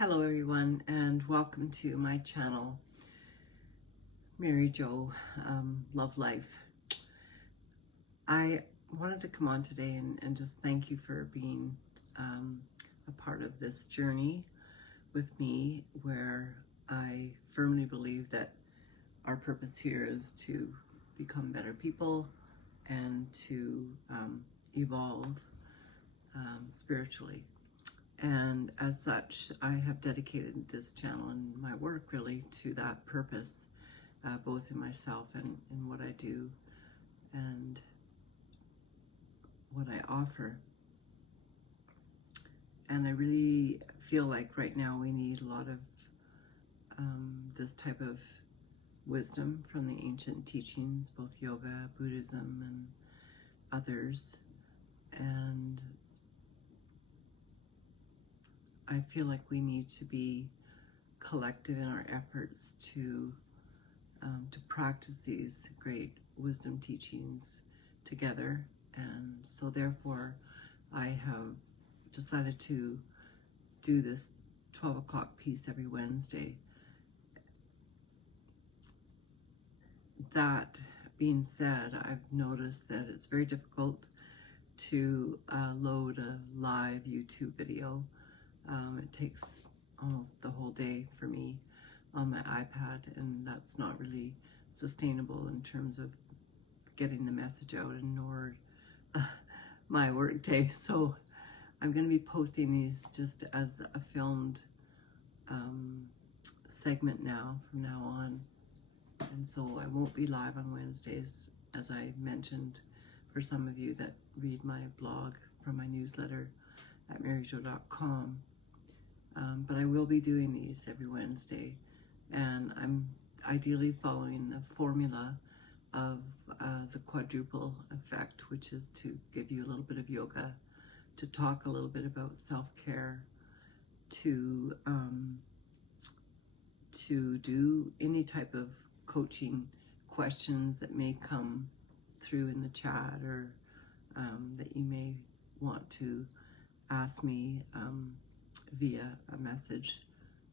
Hello everyone, and welcome to my channel, Mary Jo, Love Life. I wanted to come on today and just thank you for being a part of this journey with me, where I firmly believe that our purpose here is to become better people and to evolve spiritually. And as such, I have dedicated this channel and my work really to that purpose, both in myself and in what I do and what I offer. And I really feel like right now we need a lot of this type of wisdom from the ancient teachings, both yoga, Buddhism, and others. And I feel like we need to be collective in our efforts to practice these great wisdom teachings together. And so therefore I have decided to do this 12 o'clock piece every Wednesday. That being said, I've noticed that it's very difficult to load a live YouTube video. It takes almost the whole day for me on my iPad, and that's not really sustainable in terms of getting the message out and nor my work day. So I'm going to be posting these just as a filmed segment now from now on, and so I won't be live on Wednesdays, as I mentioned, for some of you that read my blog from my newsletter at maryjo.com. But I will be doing these every Wednesday, and I'm ideally following the formula of the quadruple effect, which is to give you a little bit of yoga, to talk a little bit about self-care, to do any type of coaching questions that may come through in the chat, or that you may want to ask me via a message,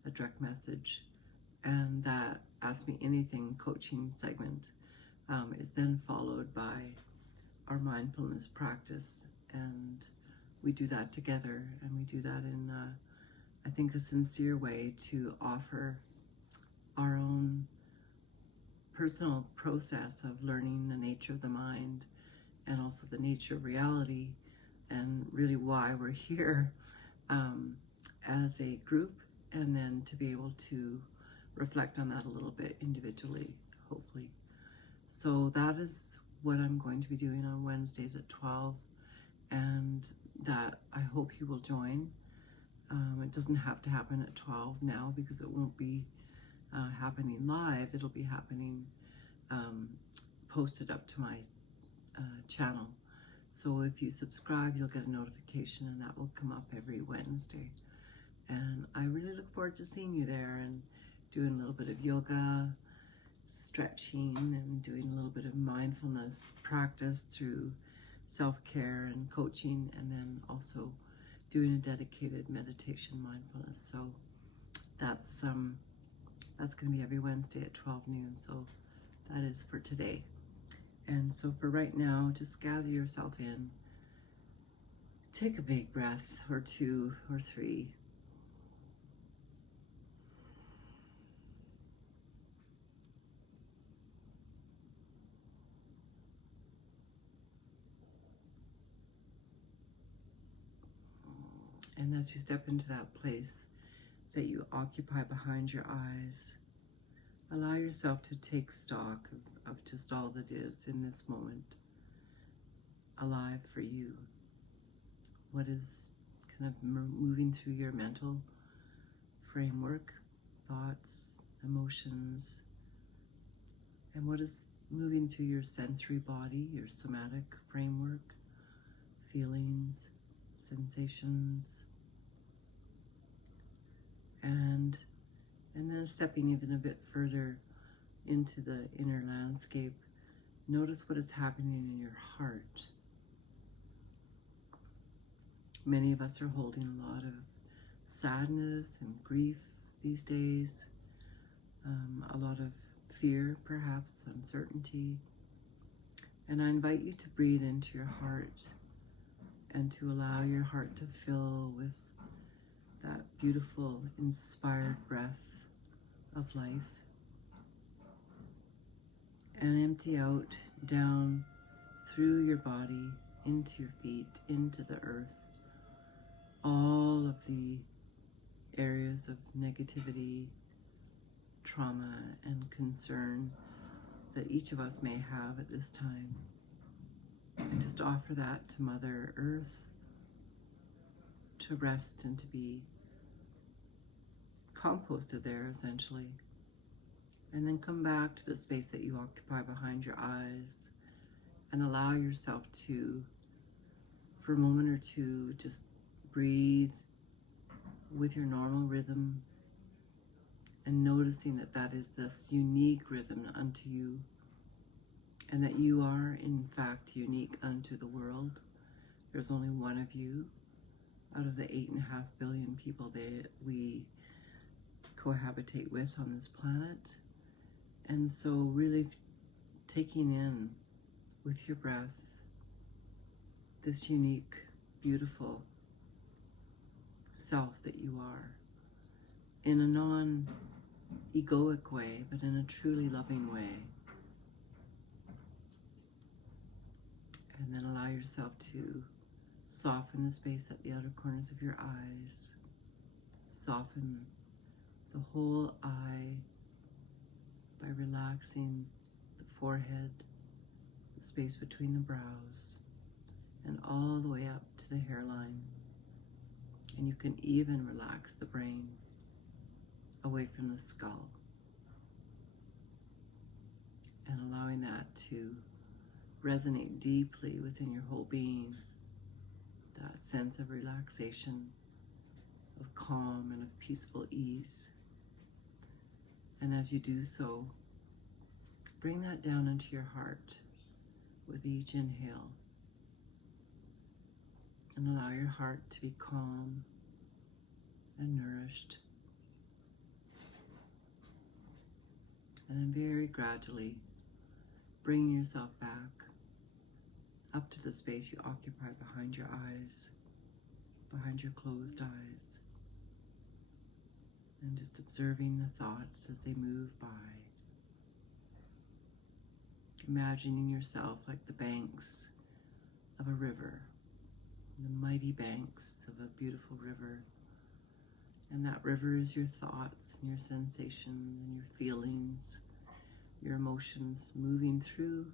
a direct message. And that Ask Me Anything coaching segment is then followed by our mindfulness practice, and we do that together, and we do that in I think a sincere way to offer our own personal process of learning the nature of the mind and also the nature of reality, and really why we're here as a group, and then to be able to reflect on that a little bit individually, hopefully. So that is what I'm going to be doing on Wednesdays at 12, and that I hope you will join. It doesn't have to happen at 12 now, because it won't be happening live. It'll be happening posted up to my channel. So if you subscribe, you'll get a notification, and that will come up every Wednesday. And I really look forward to seeing you there and doing a little bit of yoga, stretching, and doing a little bit of mindfulness practice through self-care and coaching, and then also doing a dedicated meditation mindfulness. So that's going to be every Wednesday at 12 noon. So that is for today. And so for right now, just gather yourself in. Take a big breath, or two or three. And as you step into that place that you occupy behind your eyes, allow yourself to take stock of just all that is in this moment, alive for you. What is kind of moving through your mental framework, thoughts, emotions, and what is moving through your sensory body, your somatic framework, feelings, sensations, and then stepping even a bit further into the inner landscape, notice what is happening in your heart. Many of us are holding a lot of sadness and grief these days, a lot of fear, perhaps uncertainty. And I invite you to breathe into your heart and to allow your heart to fill with that beautiful, inspired breath of life, and empty out down through your body, into your feet, into the earth, all of the areas of negativity, trauma, and concern that each of us may have at this time. And just offer that to Mother Earth to rest and to be composted there, essentially. And then come back to the space that you occupy behind your eyes and allow yourself to, for a moment or two, just breathe with your normal rhythm, and noticing that that is this unique rhythm unto you, and that you are in fact unique unto the world. There's only one of you out of the 8.5 billion people that we cohabitate with on this planet. And so really taking in with your breath this unique, beautiful self that you are, in a non-egoic way, but in a truly loving way. And then allow yourself to soften the space at the outer corners of your eyes. Soften the whole eye by relaxing the forehead, the space between the brows, and all the way up to the hairline. And you can even relax the brain away from the skull, and allowing that to resonate deeply within your whole being, that sense of relaxation, of calm, and of peaceful ease. And as you do so, bring that down into your heart with each inhale, and allow your heart to be calm and nourished. And then very gradually bringing yourself back up to the space you occupy behind your eyes, behind your closed eyes, and just observing the thoughts as they move by. Imagining yourself like the banks of a river, the mighty banks of a beautiful river. And that river is your thoughts and your sensations and your feelings, your emotions moving through.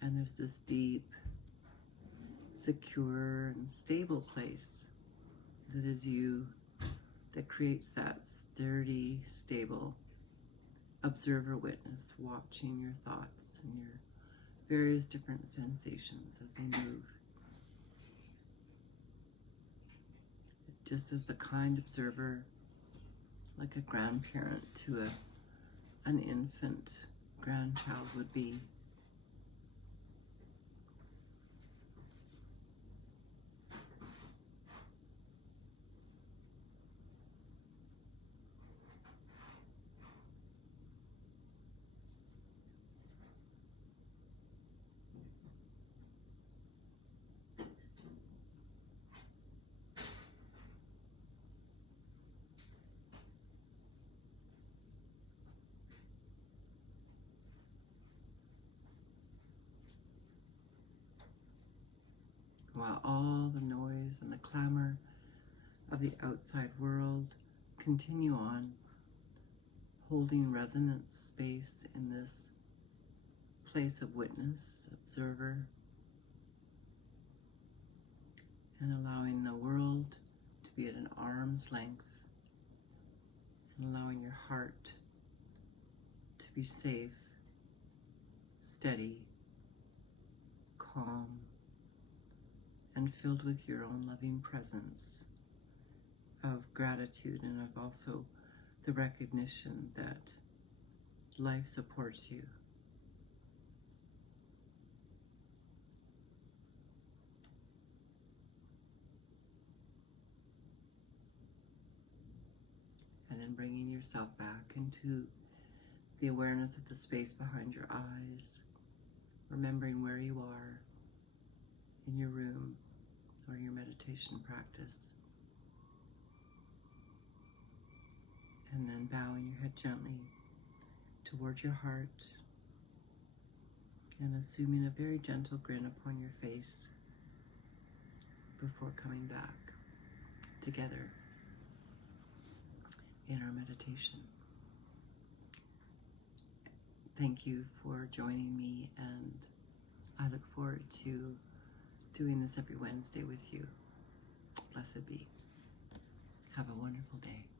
And there's this deep, secure, and stable place that is you, that creates that sturdy, stable observer witness, watching your thoughts and your various different sensations as they move. Just as the kind observer, like a grandparent to an infant grandchild would be. While all the noise and the clamor of the outside world continue on, holding resonance space in this place of witness, observer, and allowing the world to be at an arm's length, and allowing your heart to be safe, steady, calm, and filled with your own loving presence of gratitude, and of also the recognition that life supports you. then bringing yourself back into the awareness of the space behind your eyes, remembering where you are in your room or your meditation practice. And then bowing your head gently towards your heart and assuming a very gentle grin upon your face before coming back together in our meditation. Thank you for joining me, and I look forward to doing this every Wednesday with you. Blessed be. Have a wonderful day.